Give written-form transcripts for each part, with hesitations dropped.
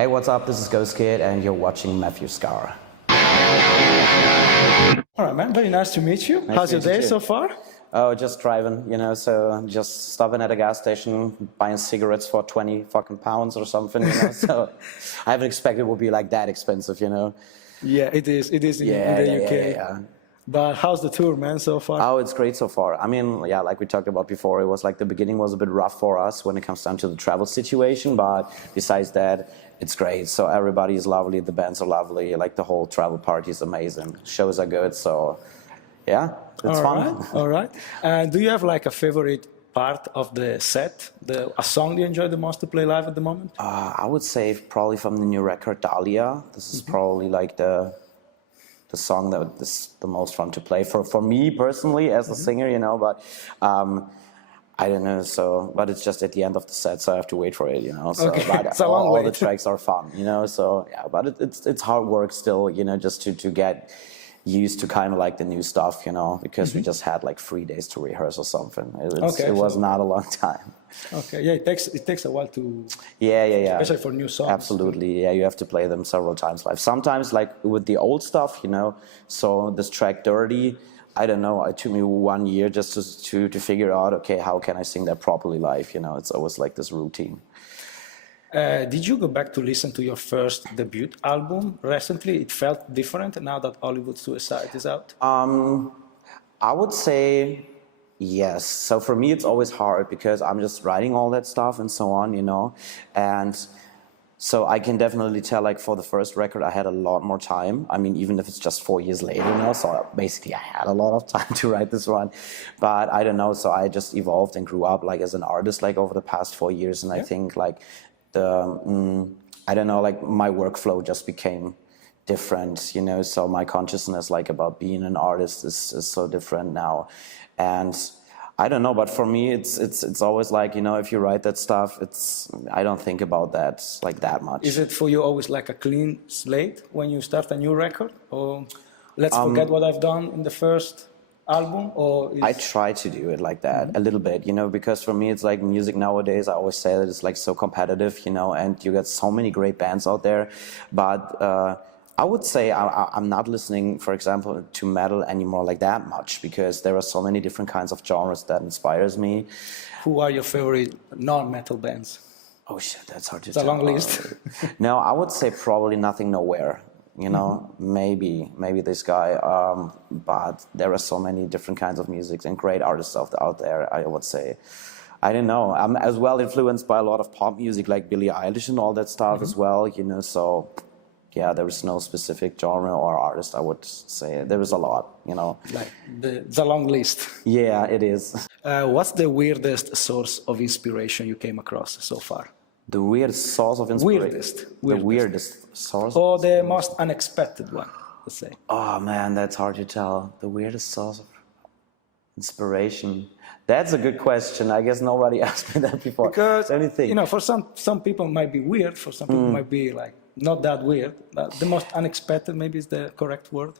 Hey, what's up? This is GHØSTKID, and you're watching Matthew Scar. All right, man. Very nice to meet you. Nice How's to your meet day you. so far? Oh, just driving, so just stopping at a gas station, buying cigarettes for 20 fucking pounds or something, so I haven't expected it would be like that expensive, Yeah, it is. It is in the UK. Yeah. But how's the tour, man, so far? Oh, it's great so far. I mean, yeah, like we talked about before, it was like the beginning was a bit rough for us when it comes down to the travel situation, but besides that, it's great. So everybody is lovely, the bands are lovely, like the whole travel party is amazing. Shows are good, so yeah, it's fun. All right. And do you have like a favorite part of the set, a song you enjoy the most to play live at the moment? I would say probably from the new record, Dahlia. This is probably like the song that is the most fun to play for me personally as a singer, but I don't know. So, but it's just at the end of the set, so I have to wait for it, So, Okay. but It's a long all wait. the tracks are fun, So yeah, but it's hard work still, just to get used to kind of like the new stuff, because we just had like 3 days to rehearse or something. It was not a long time. Okay. Yeah, it takes a while to. Yeah. Especially for new songs. Absolutely, yeah. You have to play them several times live. Sometimes, like with the old stuff, So this track "Dirty," I don't know. It took me 1 year just to figure out, okay, how can I sing that properly live? It's always like this routine. Did you go back to listen to your first debut album recently? It felt different now that Hollywood Suicide is out. I would say yes. So for me, it's always hard because I'm just writing all that stuff and so on, and so I can definitely tell, like, for the first record, I had a lot more time. I mean, even if it's just 4 years later now, so basically I had a lot of time to write this one. But I don't know, so I just evolved and grew up, like, as an artist, like, over the past 4 years. And I think, like, I don't know, like, my workflow just became different, so my consciousness, like, about being an artist is so different now. And I don't know, but for me, it's always like, if you write that stuff, I don't think about that like that much. Is it for you always like a clean slate when you start a new record? Or let's forget what I've done in the first album? Or I try to do it like that a little bit, because for me, it's like music nowadays, I always say that it's like so competitive, and you get so many great bands out there. But I would say I'm not listening, for example, to metal anymore like that much, because there are so many different kinds of genres that inspires me. Who are your favorite non-metal bands? Oh shit, that's hard to tell. It's a long list. No, I would say probably Nothing Nowhere. Maybe this guy, but there are so many different kinds of music and great artists out there, I would say. I don't know. I'm as well influenced by a lot of pop music, like Billie Eilish and all that stuff as well, so yeah, there is no specific genre or artist, I would say. There is a lot, Like it's a long list. Yeah, it is. What's the weirdest source of inspiration you came across so far? The weirdest source of inspiration? The weirdest source? Or the most unexpected one, let's say. Oh man, that's hard to tell. The weirdest source of inspiration. That's a good question. I guess nobody asked me that before. Because, anything. For some people it might be weird, for some people it might be like not that weird. The most unexpected maybe is the correct word.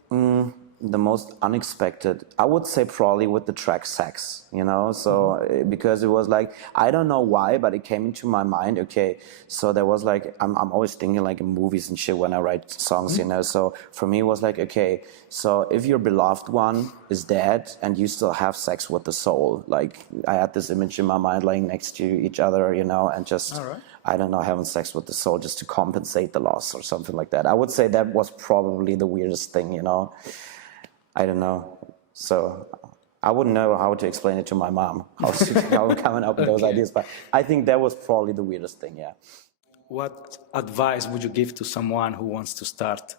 The most unexpected, I would say probably with the track Sex, so because it was like, I don't know why, but it came into my mind, okay, so there was like, I'm always thinking like in movies and shit when I write songs, so for me it was like, okay, so if your beloved one is dead and you still have sex with the soul, like I had this image in my mind laying next to each other, and just, All right. I don't know, having sex with the soul just to compensate the loss or something like that. I would say that was probably the weirdest thing, I don't know. So I wouldn't know how to explain it to my mom, how I'm coming up with those ideas. But I think that was probably the weirdest thing, yeah. What advice would you give to someone who wants to start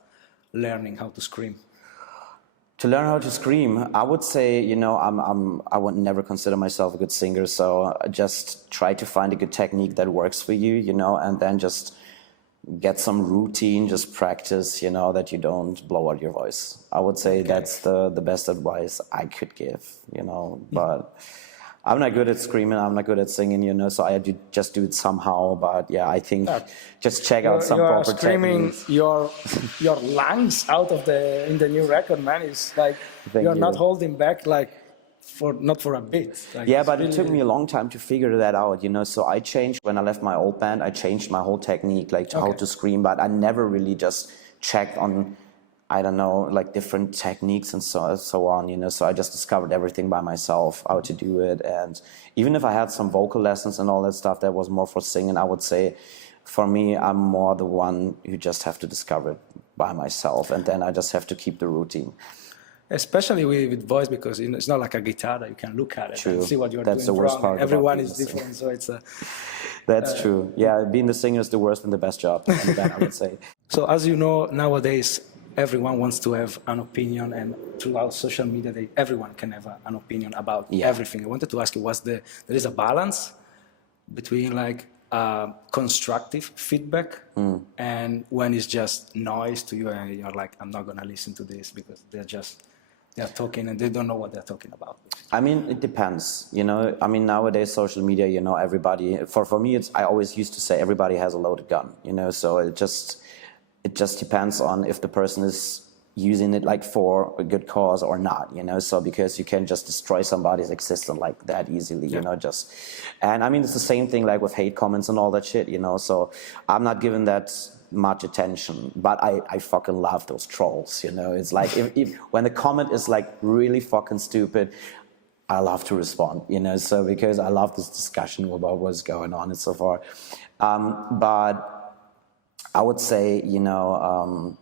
learning how to scream? To learn how to scream, I would say, I would never consider myself a good singer. So just try to find a good technique that works for you, and then just get some routine, just practice, that you don't blow out your voice. I would say that's the best advice I could give, but I'm not good at screaming, I'm not good at singing, so I just do it somehow. But yeah, I think just check out some proper techniques. You're screaming your lungs out of in the new record, man. It's like you're not holding back, like not for a bit. Like, Yeah, it's but it really- took me a long time to figure that out, you know. So I changed when I left my old band. I changed my whole technique, like to how Okay. to scream. But I never really just checked on, I don't know, like different techniques and so on, you know. So I just discovered everything by myself, how to do it. And even if I had some vocal lessons and all that stuff, that was more for singing. I would say, for me, I'm more the one who just have to discover it by myself, and then I just have to keep the routine. Especially with voice, because it's not like a guitar that you can look at it True. and see what you're That's doing the worst wrong. part about Everyone being is a singer. different, so it's a... That's true. Yeah, being the singer is the worst and the best job in the band, I would say. So as you know, nowadays, everyone wants to have an opinion, and throughout social media, everyone can have an opinion about everything. I wanted to ask you, there is a balance between like constructive feedback and when it's just noise to you and you're like, I'm not gonna listen to this because they're talking and they don't know what they're talking about. I mean, it depends, you know. I mean, nowadays, social media, you know, everybody, for me, I always used to say everybody has a loaded gun, you know, so it just depends on if the person is using it like for a good cause or not, you know, so because you can just destroy somebody's existence like that easily, you know, and I mean, it's the same thing like with hate comments and all that shit, you know, so I'm not giving that much attention, but I fucking love those trolls, you know. It's like if when the comment is like really fucking stupid, I love to respond, you know, so because I love this discussion about what's going on and so far. But I would say, you know,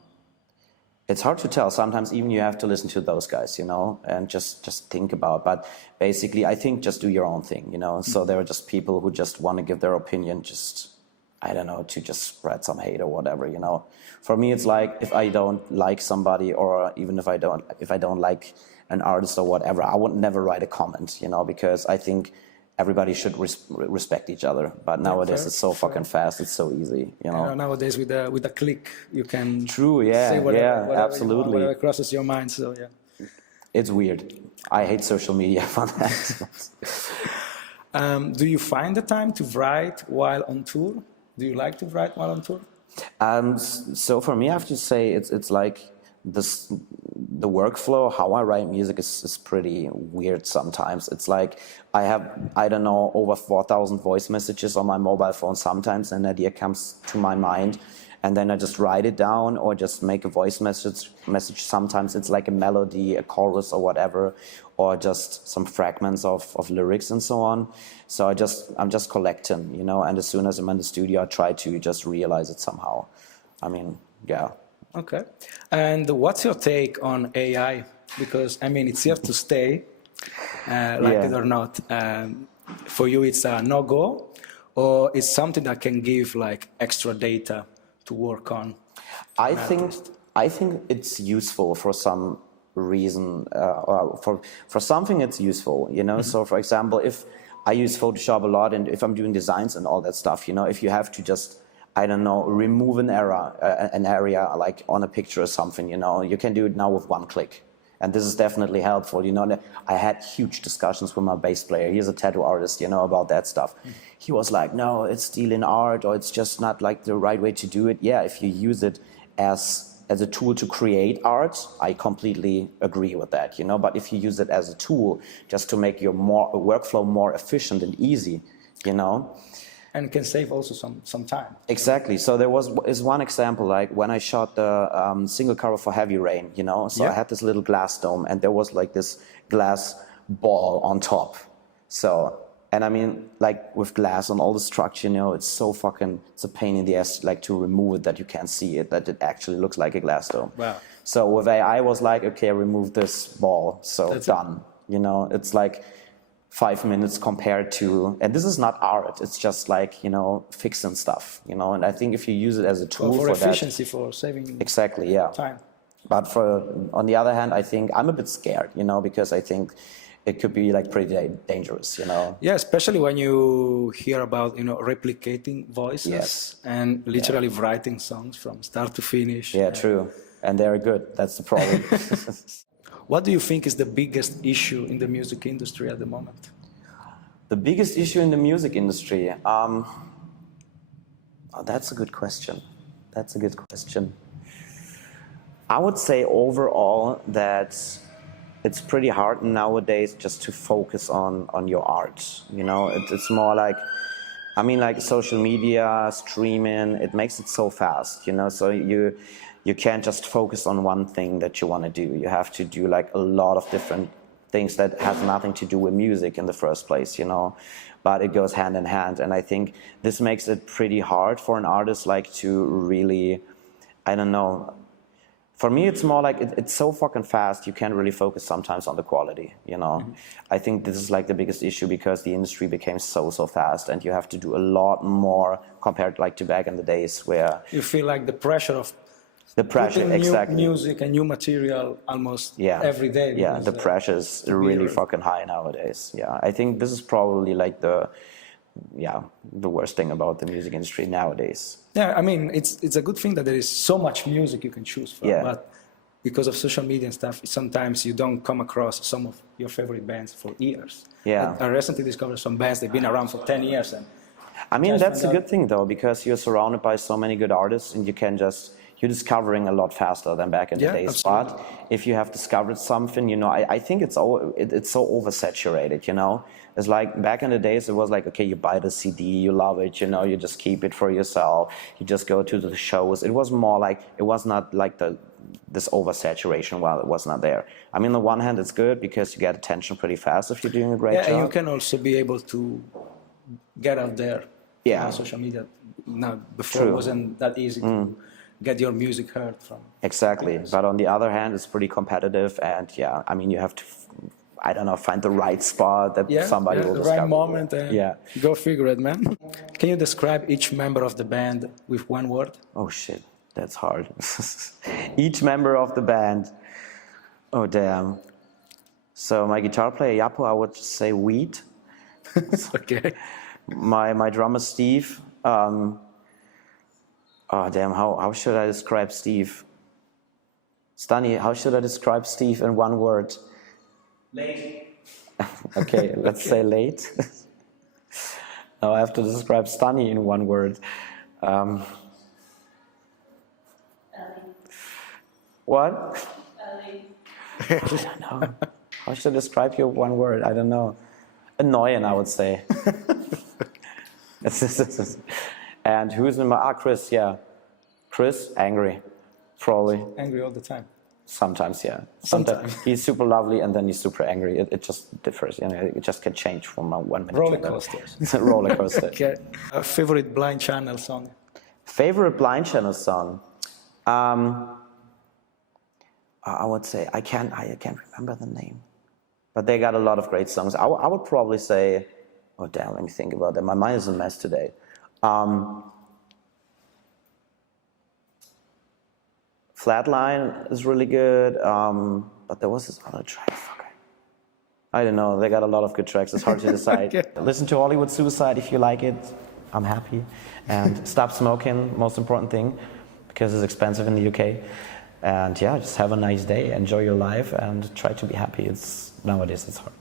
it's hard to tell. Sometimes even you have to listen to those guys, you know, and just think about. But basically, I think just do your own thing, you know. So there are just people who just want to give their opinion, just, I don't know, to just spread some hate or whatever, you know. For me, it's like if I don't like somebody, or even if I don't like an artist or whatever, I would never write a comment, you know, because I think everybody should respect each other. But nowadays it's so fucking fast, it's so easy, you know. Nowadays with a click you can say whatever, absolutely, whatever crosses your mind. So yeah, it's weird. I hate social media for that. Do you find the time to write while on tour? Do you like to write while on tour? So for me, I have to say it's like the workflow, how I write music is pretty weird sometimes. It's like I have, I don't know, over 4,000 voice messages on my mobile phone sometimes, and an idea comes to my mind, and then I just write it down or just make a voice message. Sometimes it's like a melody, a chorus or whatever, or just some fragments of lyrics and so on. So I'm just collecting, you know, and as soon as I'm in the studio, I try to just realize it somehow. I mean, yeah. Okay. And what's your take on AI? Because, I mean, it's here to stay, like it or not. For you, it's a no-go, or it's something that can give like extra data to work on? I think it's useful for some reason, for something it's useful, you know. So for example, if I use Photoshop a lot and if I'm doing designs and all that stuff, you know, if you have to just, I don't know, remove an area like on a picture or something, you know, you can do it now with one click. And this is definitely helpful, you know. I had huge discussions with my bass player. He's a tattoo artist, you know, about that stuff. He was like, no, it's stealing art, or it's just not like the right way to do it. Yeah, if you use it as a tool to create art, I completely agree with that, you know. But if you use it as a tool just to make your workflow more efficient and easy, you know. And it can save also some time. Exactly. So there is one example, like when I shot the single cover for Heavy Rain, you know, so I had this little glass dome and there was like this glass ball on top. So, and I mean, like with glass and all the structure, you know, it's a pain in the ass, like to remove it that you can't see it, that it actually looks like a glass dome. Wow. So with AI, I was like, okay, remove this ball. So that's done. You know, it's like 5 minutes compared to, and this is not art, it's just like, you know, fixing stuff, you know. And I think if you use it as a tool for efficiency, that, for saving exactly, yeah, time. But on the other hand, I think I'm a bit scared, you know, because I think it could be like pretty dangerous, you know. Yeah, especially when you hear about, you know, replicating voices and literally writing songs from start to finish. Yeah, true. And they're good. That's the problem. What do you think is the biggest issue in the music industry at the moment? The biggest issue in the music industry? Oh, that's a good question. That's a good question. I would say overall that it's pretty hard nowadays just to focus on your art. You know, it's more like, I mean, like social media, streaming, it makes it so fast, you know, so you can't just focus on one thing that you want to do. You have to do like a lot of different things that has nothing to do with music in the first place, you know, but it goes hand in hand. And I think this makes it pretty hard for an artist like to really, I don't know, for me, it's more like it's so fucking fast, you can't really focus sometimes on the quality, you know. I think this is like the biggest issue because the industry became so fast and you have to do a lot more compared like to back in the days where... You feel like the pressure of putting new music and new material almost every day. Yeah, the pressure is really fucking high nowadays. Yeah, I think this is probably like the worst thing about the music industry nowadays. Yeah, I mean, it's a good thing that there is so much music you can choose from, but because of social media and stuff, sometimes you don't come across some of your favorite bands for years. Yeah. I recently discovered some bands, they've been around for 10 years. And I mean, that's a good thing though, because you're surrounded by so many good artists and you're discovering a lot faster than back in the days. Absolutely. But if you have discovered something, you know, I think it's so oversaturated, you know. It's like back in the days, it was like, okay, you buy the CD, you love it, you know, you just keep it for yourself. You just go to the shows. It was more like, it was not like this oversaturation while it was not there. I mean, on the one hand, it's good because you get attention pretty fast if you're doing a great job. Yeah, and you can also be able to get out there on social media. Now, before it wasn't that easy to get your music heard from. Exactly, but on the other hand, it's pretty competitive, and I mean, you have to, I don't know, find the right spot that somebody will discover. The right moment, and go figure it, man. Can you describe each member of the band with one word? Oh shit, that's hard. Each member of the band, oh damn. So my guitar player, Japo, I would just say weed. Okay. My drummer, Steve, oh damn, how should I describe Steve? Stanny, how should I describe Steve in one word? Late. Okay, let's say late. Now I have to describe Stanny in one word. What? I don't know. How should I describe you in one word? I don't know. Annoying, I would say. And who's in my... Chris, Chris, angry, probably. Angry all the time. Sometimes, Sometimes. He's super lovely and then he's super angry. It just differs, you know, it just can change from 1 minute roller to another. coasters. It's a roller coaster. Okay. A favorite Blind Channel song? Favorite Blind Channel song? I would say, I can't remember the name. But they got a lot of great songs. I would probably say, oh damn, let me think about that. My mind is a mess today. Flatline is really good, but there was this other track. I don't know, they got a lot of good tracks, it's hard to decide. Okay. Listen to Hollywood Suicide if you like it, I'm happy. And stop smoking, most important thing, because it's expensive in the UK. And just have a nice day, enjoy your life, and try to be happy. Nowadays it's hard.